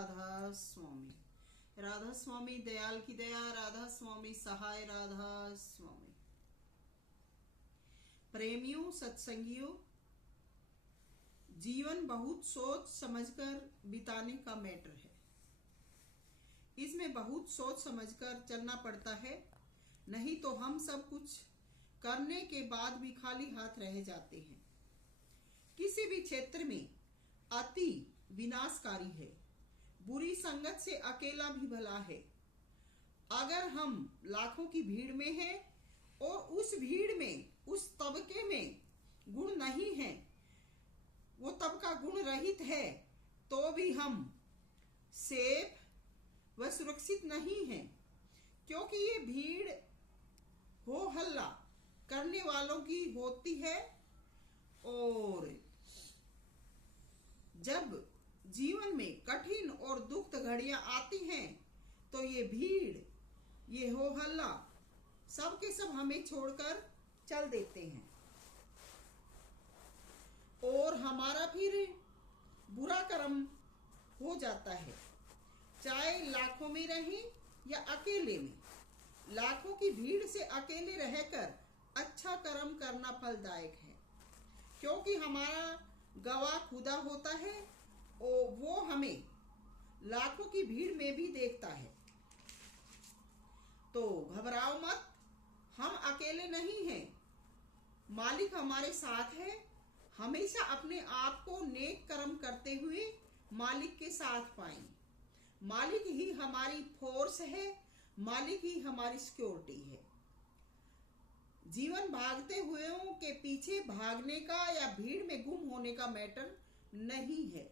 राधा स्वामी। राधा स्वामी दयाल की दया, राधा स्वामी सहाय, राधा स्वामी। प्रेमियों, सत्संगियों, जीवन बहुत सोच समझकर बिताने का मैटर है। इसमें बहुत सोच समझकर चलना पड़ता है, नहीं तो हम सब कुछ करने के बाद भी खाली हाथ रह जाते हैं। किसी भी क्षेत्र में अति विनाशकारी है। बुरी संगत से अकेला भी भला है। अगर हम लाखों की भीड़ में हैं और उस भीड़ में, उस तबके में गुण नहीं है, वो तबका गुण रहित है, तो भी हम सेफ व सुरक्षित नहीं हैं, क्योंकि ये भीड़ हो हल्ला करने वालों की होती है। और जब जीवन में कठिन और दुख घड़ियां आती हैं, तो ये भीड़, ये हो हल्ला सब के सब हमें छोड़कर चल देते हैं और हमारा फिर बुरा कर्म हो जाता है। चाहे लाखों में रहें या अकेले में, लाखों की भीड़ से अकेले रहकर अच्छा कर्म करना फलदायक है, क्योंकि हमारा गवाह खुदा होता है और वो हमें लाखों की भीड़ में भी देखता है। तो घबराओ मत, हम अकेले नहीं हैं, मालिक हमारे साथ है। हमेशा अपने आप को नेक कर्म करते हुए मालिक के साथ पाएं। मालिक ही हमारी फोर्स है, मालिक ही हमारी सिक्योरिटी है। जीवन भागते हुए के पीछे भागने का या भीड़ में गुम होने का मैटर नहीं है।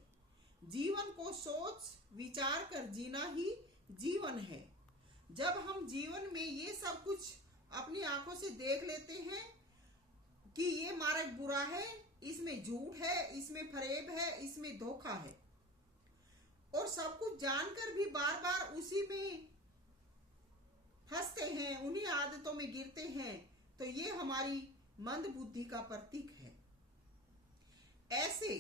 जीवन को सोच विचार कर जीना ही जीवन है। जब हम जीवन में ये सब कुछ अपनी आंखों से देख लेते हैं कि ये मार्ग बुरा है, इसमें झूठ है, इसमें फरेब है, इसमें धोखा है, और सब कुछ जानकर भी बार बार उसी में फंसते हैं, उन्हीं आदतों में गिरते हैं, तो ये हमारी मंद बुद्धि का प्रतीक है। ऐसे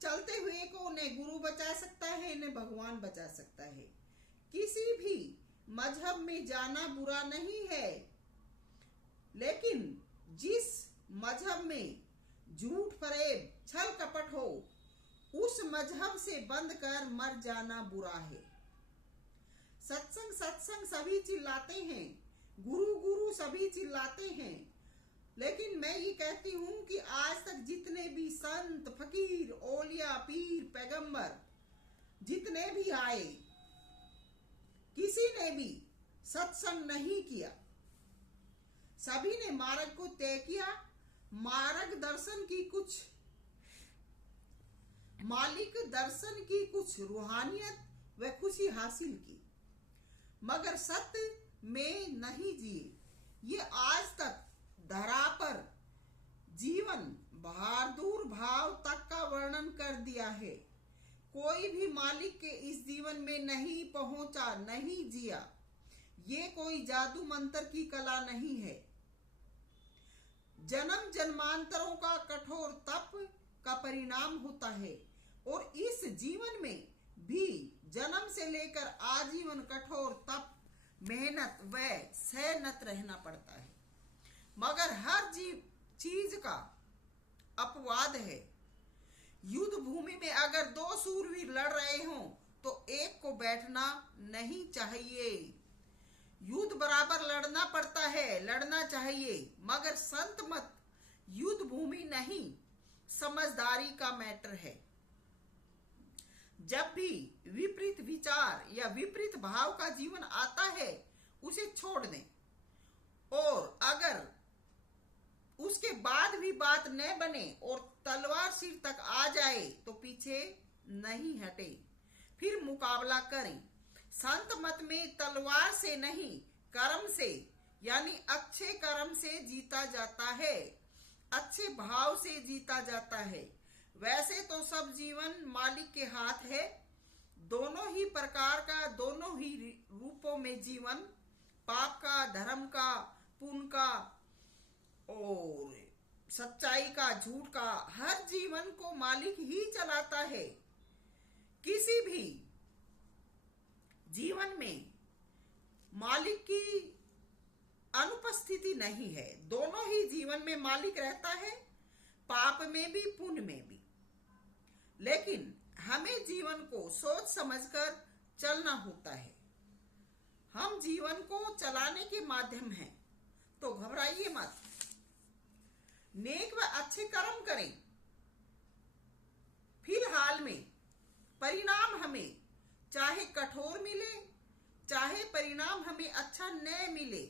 चलते हुए को न गुरु बचा सकता है, न भगवान बचा सकता है। किसी भी मजहब में जाना बुरा नहीं है, लेकिन जिस मजहब में झूठ फरेब छल कपट हो, उस मजहब से बंद कर मर जाना बुरा है। सत्संग सत्संग सभी चिल्लाते हैं, गुरु गुरु सभी चिल्लाते हैं, लेकिन मैं ये कहती हूं कि आज तक जितने भी संत फकीर औलिया पीर पैगंबर जितने भी आए, किसी ने भी सत्संग नहीं किया। सभी ने मार्ग को तय किया, मार्ग दर्शन की कुछ, मालिक दर्शन की कुछ रूहानियत व खुशी हासिल की, मगर सत्य में नहीं जिए। ये आज तक धरा पर जीवन बहादुर भाव तक का वर्णन कर दिया है। कोई भी मालिक के इस जीवन में नहीं पहुंचा, नहीं जिया। ये कोई जादू मंत्र की कला नहीं है। जन्म जन्मांतरों का कठोर तप का परिणाम होता है, और इस जीवन में भी जन्म से लेकर आजीवन कठोर तप, मेहनत व सहनत रहना पड़ता है। मगर हर चीज का अपवाद है। युद्ध भूमि में अगर दो सूरवीर लड़ रहे हों, तो एक को बैठना नहीं चाहिए। युद्ध बराबर लड़ना पड़ता है, लड़ना चाहिए, मगर संत मत युद्ध भूमि नहीं, समझदारी का मैटर है। जब भी विपरीत विचार या विपरीत भाव का जीवन आता है, उसे छोड़ दें, और अगर उसके बाद भी बात न बने और तलवार सिर तक आ जाए, तो पीछे नहीं हटे, फिर मुकाबला करें। संत मत में तलवार से नहीं, कर्म से, यानी अच्छे कर्म से जीता जाता है, अच्छे भाव से जीता जाता है। वैसे तो सब जीवन मालिक के हाथ है। दोनों ही प्रकार का, दोनों ही रूपों में जीवन, पाप का, धर्म का, पुण्य का और सच्चाई का, झूठ का, हर जीवन को मालिक ही चलाता है। किसी भी स्थिति नहीं है। दोनों ही जीवन में मालिक रहता है, पाप में भी पुण्य में भी। लेकिन हमें जीवन को सोच समझकर चलना होता है। हम जीवन को चलाने के माध्यम हैं, तो घबराइए मत। नेक व अच्छे कर्म करें। फिलहाल में परिणाम हमें चाहे कठोर मिले, चाहे परिणाम हमें अच्छा न मिले,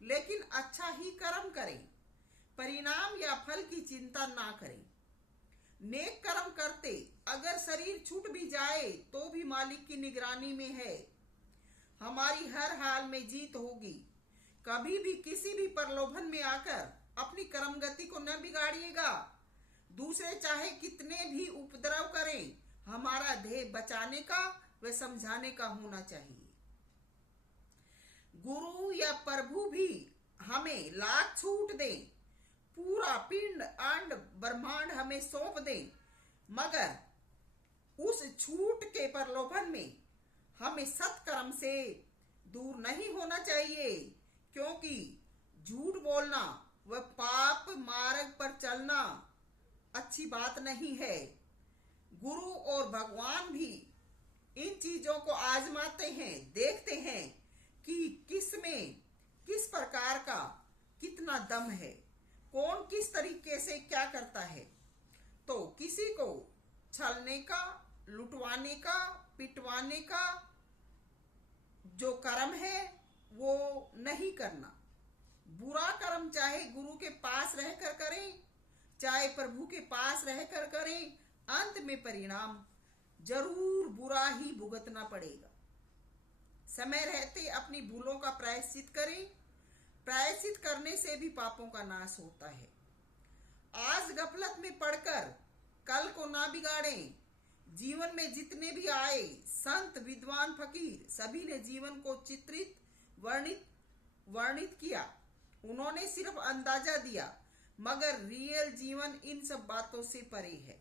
लेकिन अच्छा ही कर्म करें। परिणाम या फल की चिंता ना करें। नेक कर्म करते अगर शरीर छूट भी जाए तो भी मालिक की निगरानी में है। हमारी हर हाल में जीत होगी। कभी भी किसी भी प्रलोभन में आकर अपनी कर्म गति को न बिगाड़िएगा। दूसरे चाहे कितने भी उपद्रव करें, हमारा ध्येय बचाने का व समझाने का होना चाहिए। गुरु या प्रभु भी हमें लाख छूट दें, पूरा पिंड अंड ब्रह्मांड हमें सौंप दें, मगर उस छूट के प्रलोभन में हमें सत्कर्म से दूर नहीं होना चाहिए, क्योंकि झूठ बोलना व पाप मार्ग पर चलना अच्छी बात नहीं है। गुरु और भगवान भी इन चीजों को आजमाते हैं, देखते हैं कि किसमें किस प्रकार का कितना दम है, कौन किस तरीके से क्या करता है। तो किसी को छलने का, लुटवाने का, पिटवाने का जो कर्म है वो नहीं करना। बुरा कर्म चाहे गुरु के पास रहकर करें, चाहे प्रभु के पास रहकर करें, अंत में परिणाम जरूर बुरा ही भुगतना पड़ेगा। समय रहते अपनी भूलों का प्रायश्चित करें। प्रायश्चित करने से भी पापों का नाश होता है। आज गफलत में पड़कर कल को ना बिगाड़ें। जीवन में जितने भी आए संत, विद्वान, फकीर, सभी ने जीवन को चित्रित वर्णित किया। उन्होंने सिर्फ अंदाजा दिया, मगर रियल जीवन इन सब बातों से परे है।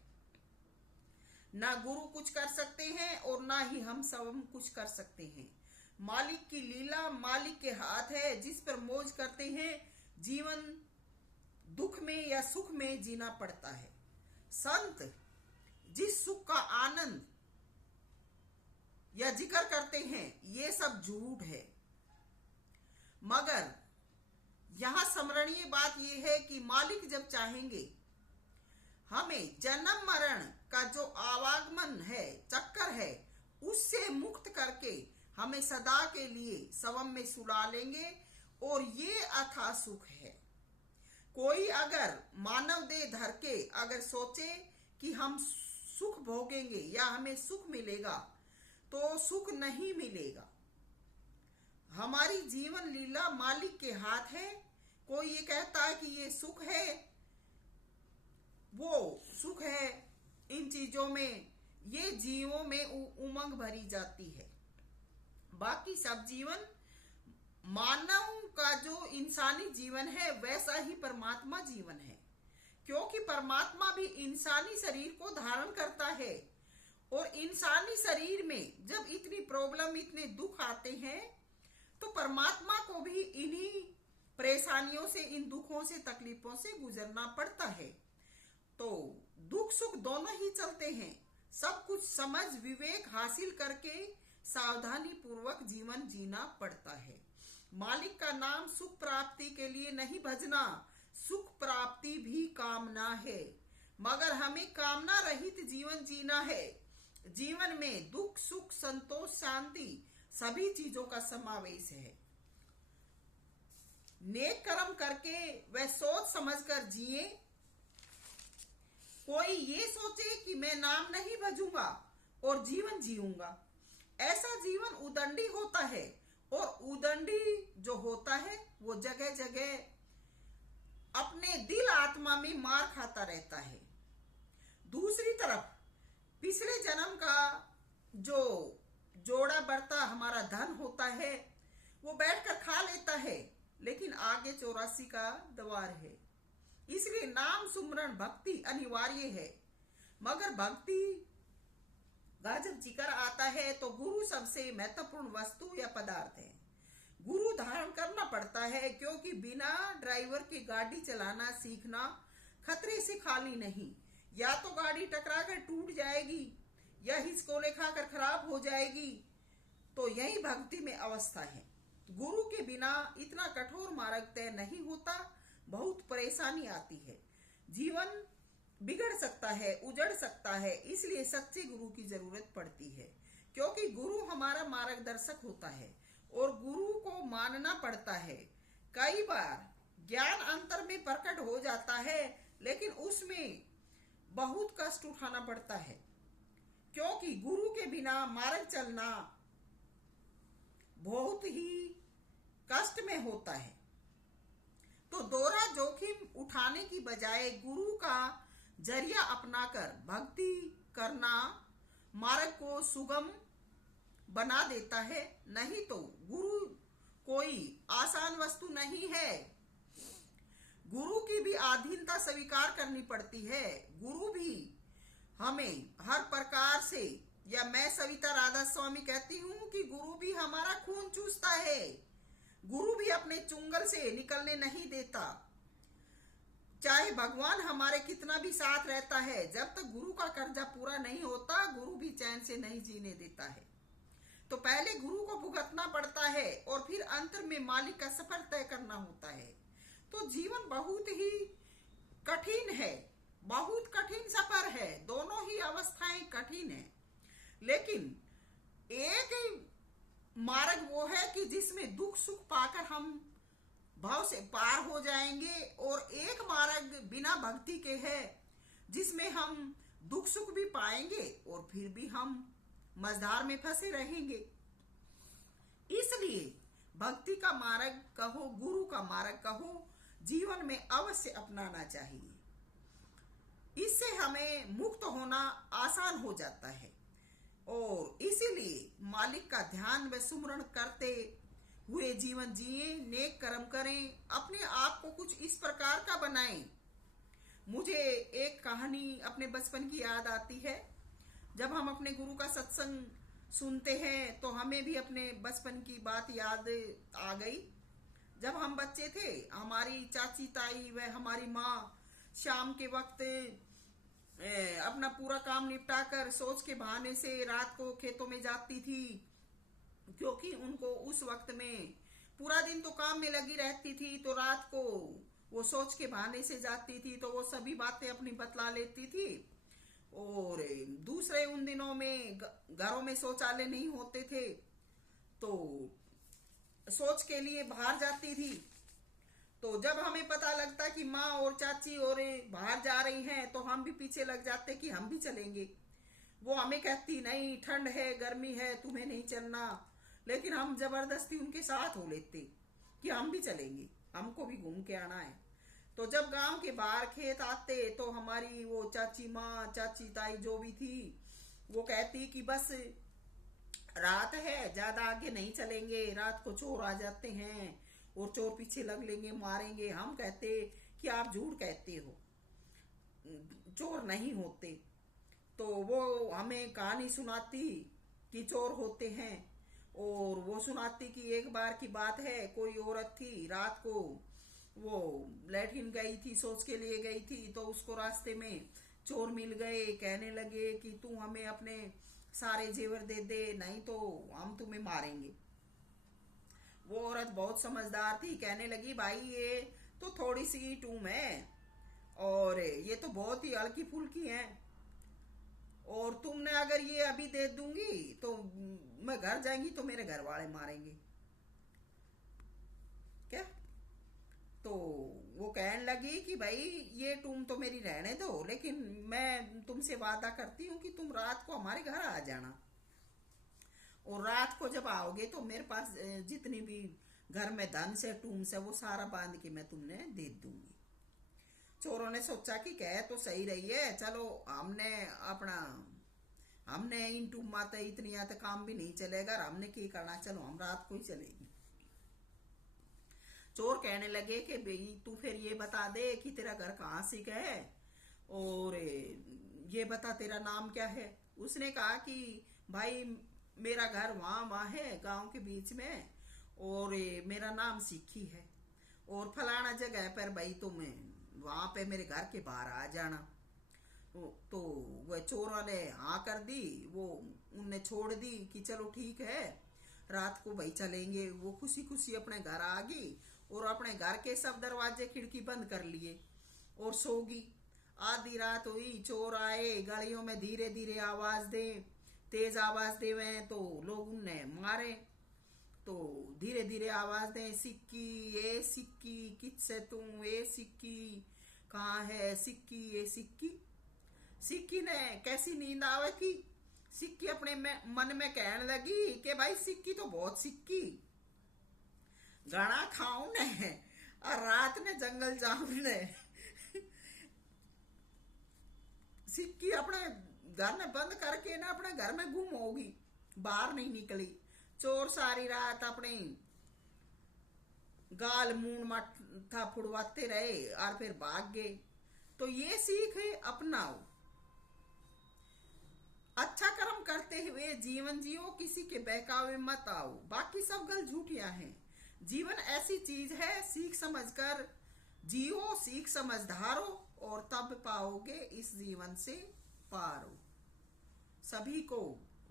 ना गुरु कुछ कर सकते हैं और ना ही हम सब कुछ कर सकते हैं। मालिक की लीला मालिक के हाथ है, जिस पर मौज करते हैं। जीवन दुख में या सुख में जीना पड़ता है। संत जिस सुख का आनंद या जिक्र करते हैं, ये सब झूठ है। मगर यहां स्मरणीय बात यह है कि मालिक जब चाहेंगे, हमें जन्म मरण का जो आवागमन है, चक्कर है, उससे मुक्त करके हमें सदा के लिए सवम में सुला लेंगे, और ये अथाह सुख है। कोई अगर मानव देह धर के अगर सोचे कि हम सुख भोगेंगे या हमें सुख मिलेगा, तो सुख नहीं मिलेगा। हमारी जीवन लीला मालिक के हाथ है। कोई ये कहता है कि ये सुख है, वो सुख है, इन चीजों में, ये जीवों में उमंग भरी जाती है। बाकी सब जीवन, मानव का जो इंसानी जीवन है वैसा ही परमात्मा जीवन है, क्योंकि परमात्मा भी इंसानी शरीर को धारण करता है। और इंसानी शरीर में जब इतनी प्रॉब्लम, इतने दुख आते हैं, तो परमात्मा को भी इन्हीं परेशानियों से, इन दुखों से, तकलीफों से गुजरना पड़ता है। तो दुख सुख दोनों ही चलते हैं। सब कुछ समझ विवेक हासिल करके सावधानी पूर्वक जीवन जीना पड़ता है। मालिक का नाम सुख प्राप्ति के लिए नहीं भजना, सुख प्राप्ति भी कामना है, मगर हमें कामना रहित जीवन जीना है। जीवन में दुख सुख संतोष शांति सभी चीजों का समावेश है। नेक कर्म करके वह सोच समझकर जिए। कोई ये सोचे कि मैं नाम नहीं भजूंगा और जीवन जीऊंगा, ऐसा जीवन उदंडी होता है। और उदंडी जो होता है वो जगह जगह अपने दिल आत्मा में मार खाता रहता है। दूसरी तरफ पिछले जन्म का जो जोड़ा बढ़ता हमारा धन होता है, वो बैठकर खा लेता है, लेकिन आगे 84 का द्वार है। इसलिए नाम सुमरण भक्ति अनिवार्य है। मगर भक्ति का जब जिक्र आता है तो गुरु सबसे महत्वपूर्ण वस्तु या पदार्थ है। गुरु धारण करना पड़ता है, क्योंकि बिना ड्राइवर के गाड़ी चलाना सीखना खतरे से खाली नहीं। या तो गाड़ी टकरा कर टूट जाएगी या हिचकोले खाकर खराब हो जाएगी। तो यही भक्ति में अवस्था है। गुरु के बिना इतना कठोर मार्ग तय नहीं होता, बहुत परेशानी आती है, जीवन बिगड़ सकता है, उजड़ सकता है। इसलिए सच्चे गुरु की जरूरत पड़ती है, क्योंकि गुरु हमारा मार्गदर्शक होता है और गुरु को मानना पड़ता है। कई बार ज्ञान अंतर में प्रकट हो जाता है, लेकिन उसमें बहुत कष्ट उठाना पड़ता है, क्योंकि गुरु के बिना मार्ग चलना बहुत ही कष्ट में होता है। तो दोहरा जोखिम उठाने की बजाय गुरु का जरिया अपनाकर भक्ति करना मार्ग को सुगम बना देता है। नहीं तो गुरु कोई आसान वस्तु नहीं है। गुरु की भी अधीनता स्वीकार करनी पड़ती है। गुरु भी हमें हर प्रकार से, या मैं सविता राधा स्वामी कहती हूँ कि गुरु भी हमारा खून चूसता है। गुरु भी अपने चुंगल से निकलने नहीं देता। चाहे भगवान हमारे कितना भी साथ रहता है, जब तक गुरु का कर्जा पूरा नहीं होता, गुरु भी चैन से नहीं जीने देता है। तो पहले गुरु को भुगतना पड़ता है और फिर अंतर में मालिक का सफर तय करना होता है। तो जीवन बहुत ही कठिन है, बहुत कठिन सफर है। दोनों ही अवस्थाएं कठिन है, लेकिन एक मार्ग वो है कि जिसमें दुख सुख पाकर हम भाव से पार हो जाएंगे, और एक मार्ग बिना भक्ति के है जिसमें हम दुख सुख भी पाएंगे और फिर भी हम मझधार में फंसे रहेंगे। इसलिए भक्ति का मार्ग कहो, गुरु का मार्ग कहो, जीवन में अवश्य अपनाना चाहिए। इससे हमें मुक्त होना आसान हो जाता है, और इसीलिए मालिक का ध्यान व सुमरण करते हुए जीवन जिए, नेक कर्म करें, अपने आप को कुछ इस प्रकार का बनाएं। मुझे एक कहानी अपने बचपन की याद आती है। जब हम अपने गुरु का सत्संग सुनते हैं तो हमें भी अपने बचपन की बात याद आ गई। जब हम बच्चे थे, हमारी चाची ताई व हमारी माँ शाम के वक्त अपना पूरा काम निपटा कर सोच के बहाने से रात को खेतों में जाती थी, क्योंकि उनको उस वक्त में पूरा दिन तो काम में लगी रहती थी, तो रात को वो सोच के बहाने से जाती थी, तो वो सभी बातें अपनी बतला लेती थी। और दूसरे उन दिनों में घरों में शौचालय नहीं होते थे, तो सोच के लिए बाहर जाती थी। तो जब हमें पता लगता कि माँ और चाची और बाहर जा रही हैं, तो हम भी पीछे लग जाते कि हम भी चलेंगे। वो हमें कहती नहीं, ठंड है, गर्मी है, तुम्हें नहीं चलना, लेकिन हम जबरदस्ती उनके साथ हो लेते कि हम भी चलेंगे, हमको भी घूम के आना है। तो जब गांव के बाहर खेत आते तो हमारी वो चाची माँ, चाची ताई जो भी थी, वो कहती कि बस रात है, ज्यादा आगे नहीं चलेंगे, रात को चोर आ जाते हैं और चोर पीछे लग लेंगे, मारेंगे। हम कहते कि आप झूठ कहते हो, चोर नहीं होते। तो वो हमें कहानी सुनाती कि चोर होते हैं, और वो सुनाती कि एक बार की बात है, कोई औरत थी, रात को वो लैट्रिन गई थी, शौच के लिए गई थी, तो उसको रास्ते में चोर मिल गए। कहने लगे कि तू हमें अपने सारे जेवर दे दे, नहीं तो हम तुम्हें मारेंगे। वो औरत बहुत समझदार थी, कहने लगी भाई ये तो थोड़ी सी टूम है और ये तो बहुत ही हल्की फुल्की है, और तुमने अगर ये अभी दे दूंगी तो मैं घर जाएंगी तो मेरे घर वाले मारेंगे क्या। तो वो कहने लगी कि भाई ये तुम तो मेरी रहने दो, लेकिन मैं तुमसे वादा करती हूँ कि तुम रात को हमारे घर आ जाना, और रात को जब आओगे तो मेरे पास जितनी भी घर में धन से टूम से वो सारा बांध के मैं तुमने दे दूंगी। चोरों ने सोचा कि कह तो सही रही है, चलो हमने इन टूम माते इतनी आते काम भी नहीं चलेगा, हमने क्या करना, चलो हम रात को ही चलेंगे। चोर कहने लगे कि भाई तू फिर ये बता दे कि तेरा घर कहाँ से है, और ये बता तेरा नाम क्या है। उसने कहा कि भाई मेरा घर वहां है, गांव के बीच में, और मेरा नाम सिक्की है और फलाना जगह पर भाई तुम वहां पे मेरे घर के बाहर आ जाना। तो वह चोरों ने हाँ कर दी, वो उनने छोड़ दी कि चलो ठीक है रात को भाई चलेंगे। वो खुशी खुशी अपने घर आ गई और अपने घर के सब दरवाजे खिड़की बंद कर लिए और सो गई। आधी रात हुई, चोर आए, गलियों में धीरे धीरे आवाज दे, तेज आवाज दे हुए तो लोग उन्हें मारे। तो धीरे धीरे आवाज दे, सिक्की ए सिक्की किससे तुम, ए सिक्की कहाँ है सिक्की ए सिक्की। सिक्की ने कैसी नींद आवे की, सिक्की अपने मन में कहने लगी कि भाई सिक्की तो बहुत सिक्की गाना खाऊ ने और रात ने जंगल जाम ने। सिक्की अपने घर में बंद करके ना अपने घर में गुम होगी, बाहर नहीं निकली। चोर सारी रात अपने गाल मून माथा फुड़वाते रहे और फिर भाग गए। तो ये सीख है, अपनाओ, अच्छा कर्म करते हुए जीवन जियो, किसी के बहकावे मत आओ। बाकी सब गल झूठियां हैं। जीवन ऐसी चीज है, सीख समझकर जियो, सीख समझदारो और तब पाओगे इस जीवन से पारो। सभी को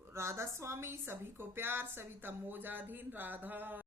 राधा स्वामी, सभी को प्यार, सविता मोजाधीन, राधा।